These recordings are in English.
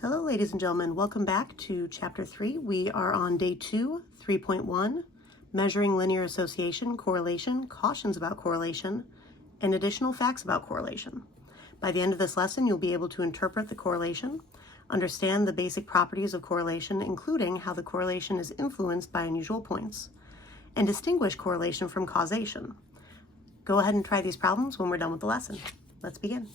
Hello, ladies and gentlemen. Welcome back to Chapter 3. We are on Day 2, 3.1, Measuring Linear Association, Correlation, Cautions about Correlation, and Additional Facts about Correlation. By the end of this lesson, you'll be able to interpret the correlation, understand the basic properties of correlation, including how the correlation is influenced by unusual points, and distinguish correlation from causation. Go ahead and try these problems when we're done with the lesson. Let's begin.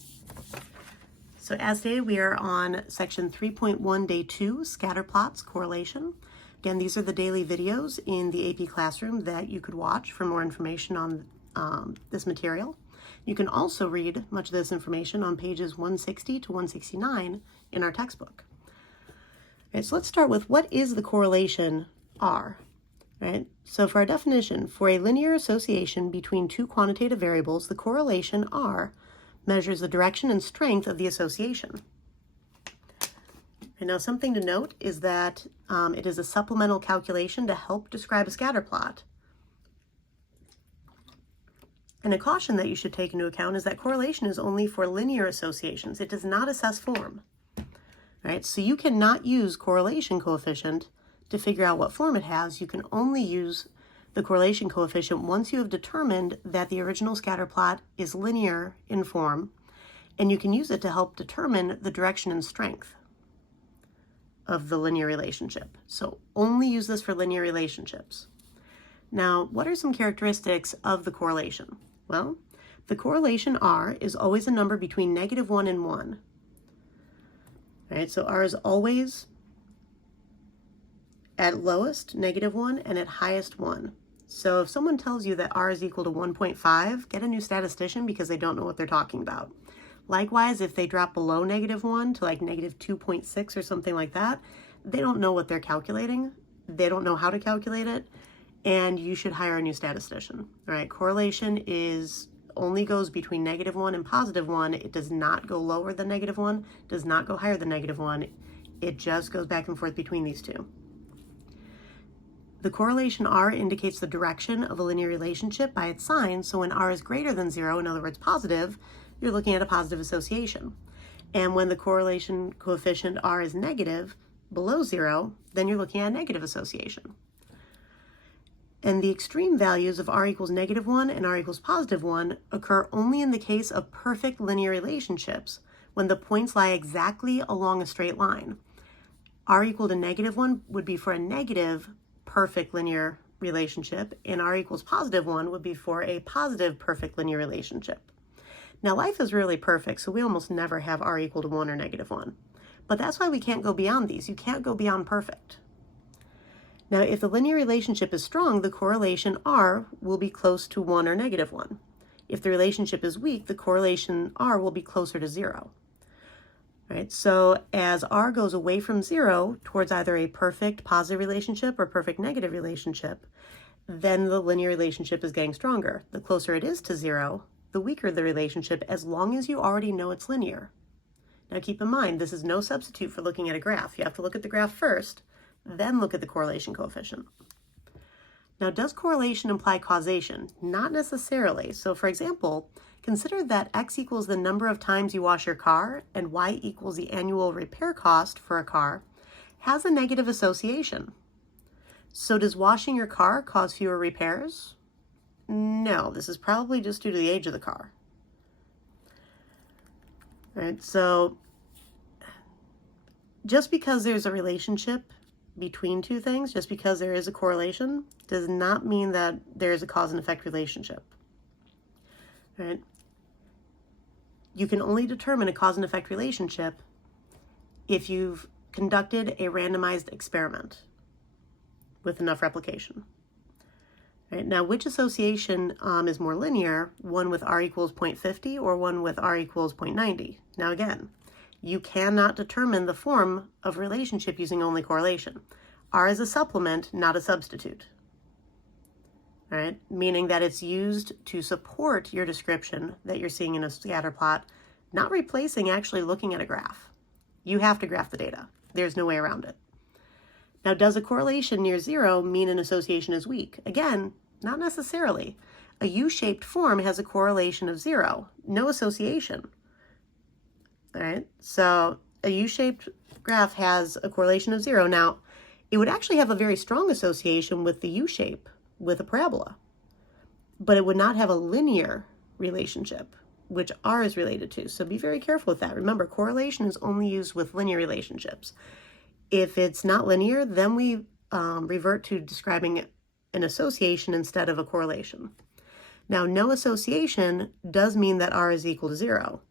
So as stated, we are on section 3.1, day 2, Scatterplots, correlation. Again, these are the daily videos in the AP Classroom that you could watch for more information on this material. You can also read much of this information on pages 160 to 169 in our textbook. Right, so let's start with what is the correlation R? Right? So for our definition, for a linear association between two quantitative variables, the correlation R measures the direction and strength of the association. And now something to note is that it is a supplemental calculation to help describe a scatter plot. And a caution that you should take into account is that correlation is only for linear associations. It does not assess form. Right? So you cannot use correlation coefficient to figure out what form it has. You can only use the correlation coefficient once you have determined that the original scatter plot is linear in form, and you can use it to help determine the direction and strength of the linear relationship. So only use this for linear relationships. Now, what are some characteristics of the correlation? Well, the correlation R is always a number between -1 and 1. Right? So R is always at lowest -1 and at highest 1. So if someone tells you that R is equal to 1.5, get a new statistician because they don't know what they're talking about. Likewise, if they drop below -1 to like -2.6 or something like that, they don't know what they're calculating. They don't know how to calculate it, and you should hire a new statistician. All right, correlation only goes between -1 and +1. It does not go lower than -1, does not go higher than -1. It just goes back and forth between these two. The correlation R indicates the direction of a linear relationship by its sign. So when R is greater than 0, in other words, positive, you're looking at a positive association. And when the correlation coefficient R is negative, below 0, then you're looking at a negative association. And the extreme values of R equals -1 and R equals +1 occur only in the case of perfect linear relationships, when the points lie exactly along a straight line. R equal to -1 would be for a negative perfect linear relationship, and R equals +1 would be for a positive perfect linear relationship. Now, life is really perfect, so we almost never have R equal to 1 or -1. But that's why we can't go beyond these. You can't go beyond perfect. Now, if the linear relationship is strong, the correlation R will be close to 1 or -1. If the relationship is weak, the correlation R will be closer to 0. Right? So as R goes away from 0 towards either a perfect positive relationship or perfect negative relationship, then the linear relationship is getting stronger. The closer it is to 0, the weaker the relationship, as long as you already know it's linear. Now keep in mind, this is no substitute for looking at a graph. You have to look at the graph first, then look at the correlation coefficient. Now, does correlation imply causation? Not necessarily. So for example, consider that X equals the number of times you wash your car and Y equals the annual repair cost for a car has a negative association. So does washing your car cause fewer repairs? No, this is probably just due to the age of the car. Right, so just because there's a relationship between two things, just because there is a correlation, does not mean that there is a cause and effect relationship. Right? You can only determine a cause and effect relationship if you've conducted a randomized experiment with enough replication. Right? Now, which association is more linear, one with R equals 0.50 or one with R equals 0.90? Now again, you cannot determine the form of relationship using only correlation. R is a supplement, not a substitute. All right? Meaning that it's used to support your description that you're seeing in a scatter plot, not replacing actually looking at a graph. You have to graph the data. There's no way around it. Now, does a correlation near 0 mean an association is weak? Again, not necessarily. A U-shaped form has a correlation of 0, no association. All right, so a U-shaped graph has a correlation of 0. Now, it would actually have a very strong association with the U shape, with a parabola, but it would not have a linear relationship, which R is related to. So be very careful with that. Remember, correlation is only used with linear relationships. If it's not linear, then we revert to describing an association instead of a correlation. Now, no association does mean that R is equal to 0,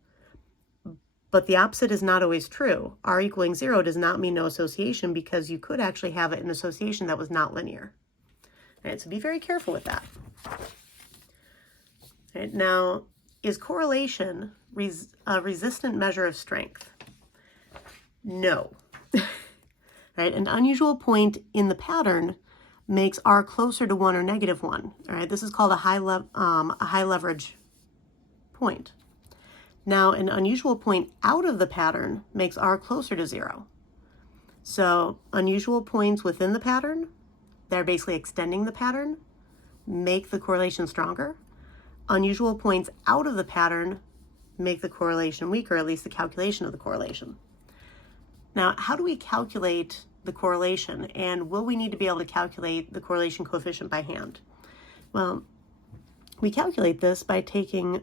but the opposite is not always true. R equaling 0 does not mean no association, because you could actually have an association that was not linear. All right, so be very careful with that. All right, now, is correlation a resistant measure of strength? No. Right, an unusual point in the pattern makes R closer to 1 or negative 1. All right, this is called a high leverage point. Now, an unusual point out of the pattern makes R closer to 0. So unusual points within the pattern, they're basically extending the pattern, make the correlation stronger. Unusual points out of the pattern make the correlation weaker, at least the calculation of the correlation. Now, how do we calculate the correlation, and will we need to be able to calculate the correlation coefficient by hand? Well, we calculate this by taking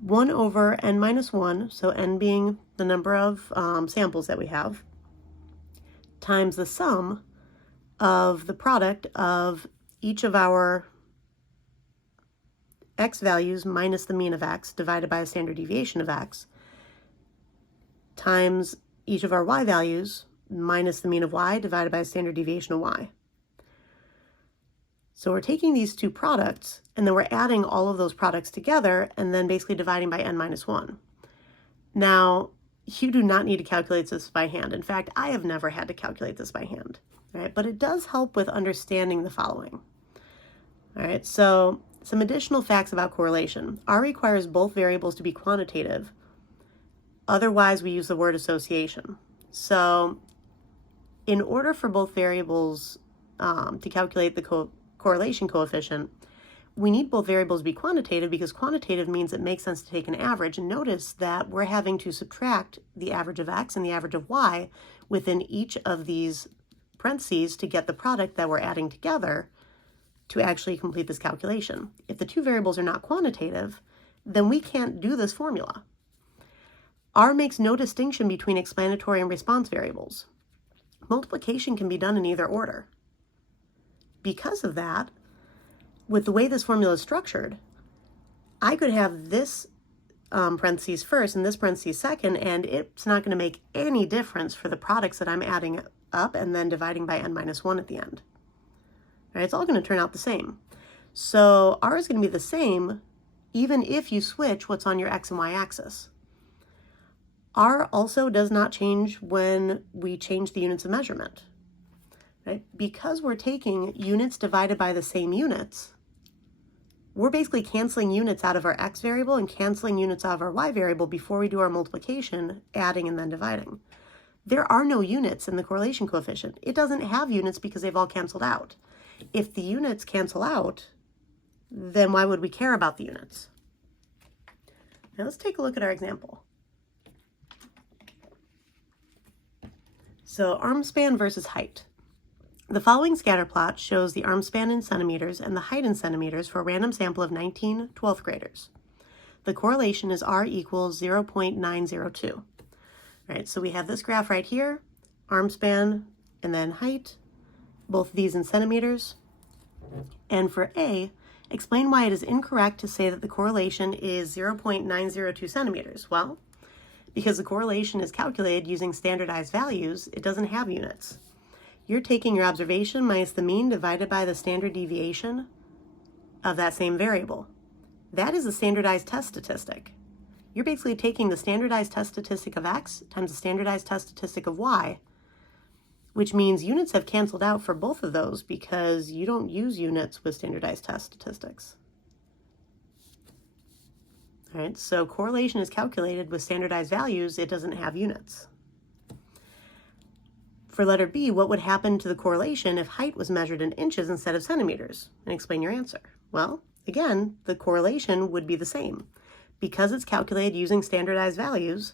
1 over n minus 1, so n being the number of samples that we have, times the sum of the product of each of our x values minus the mean of x divided by a standard deviation of x, times each of our y values minus the mean of y divided by a standard deviation of y. So we're taking these two products, and then we're adding all of those products together, and then basically dividing by n minus 1. Now, you do not need to calculate this by hand. In fact, I have never had to calculate this by hand, right? But it does help with understanding the following. All right, so some additional facts about correlation. R requires both variables to be quantitative. Otherwise, we use the word association. So in order for both variables to calculate the correlation coefficient, we need both variables to be quantitative, because quantitative means it makes sense to take an average. And notice that we're having to subtract the average of x and the average of y within each of these parentheses to get the product that we're adding together to actually complete this calculation. If the two variables are not quantitative, then we can't do this formula. R makes no distinction between explanatory and response variables. Multiplication can be done in either order. Because of that, with the way this formula is structured, I could have this parentheses first and this parentheses second, and it's not going to make any difference for the products that I'm adding up and then dividing by n minus 1 at the end. All right, it's all going to turn out the same. So R is going to be the same even if you switch what's on your x and y axis. R also does not change when we change the units of measurement. Right? Because we're taking units divided by the same units, we're basically canceling units out of our x variable and canceling units out of our y variable before we do our multiplication, adding and then dividing. There are no units in the correlation coefficient. It doesn't have units because they've all canceled out. If the units cancel out, then why would we care about the units? Now let's take a look at our example. So arm span versus height. The following scatter plot shows the arm span in centimeters and the height in centimeters for a random sample of 19 12th graders. The correlation is R equals 0.902. All right, so we have this graph right here, arm span and then height, both of these in centimeters. And for A, explain why it is incorrect to say that the correlation is 0.902 centimeters. Well, because the correlation is calculated using standardized values, it doesn't have units. You're taking your observation minus the mean divided by the standard deviation of that same variable. That is a standardized test statistic. You're basically taking the standardized test statistic of x times the standardized test statistic of y, which means units have canceled out for both of those because you don't use units with standardized test statistics. All right, so correlation is calculated with standardized values. It doesn't have units. For letter B, what would happen to the correlation if height was measured in inches instead of centimeters? And explain your answer. Well, again, the correlation would be the same. Because it's calculated using standardized values,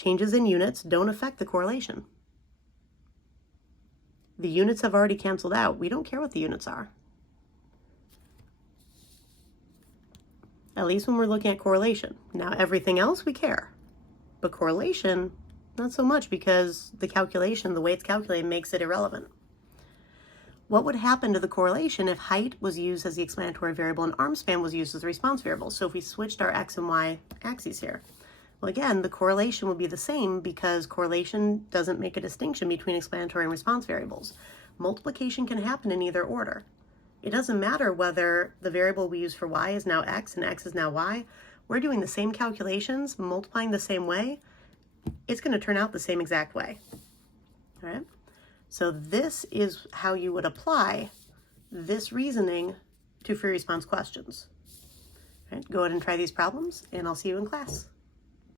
Changes in units don't affect the correlation. The units have already canceled out. We don't care what the units are. At least when we're looking at correlation. Now, everything else we care. But correlation, not so much, because the calculation, the way it's calculated, makes it irrelevant. What would happen to the correlation if height was used as the explanatory variable and arm span was used as the response variable? So if we switched our x and y axes here, well, again, the correlation would be the same because correlation doesn't make a distinction between explanatory and response variables. Multiplication can happen in either order. It doesn't matter whether the variable we use for y is now x and x is now y. We're doing the same calculations, multiplying the same way. It's going to turn out the same exact way. All right? So this is how you would apply this reasoning to free response questions. All right, go ahead and try these problems, and I'll see you in class.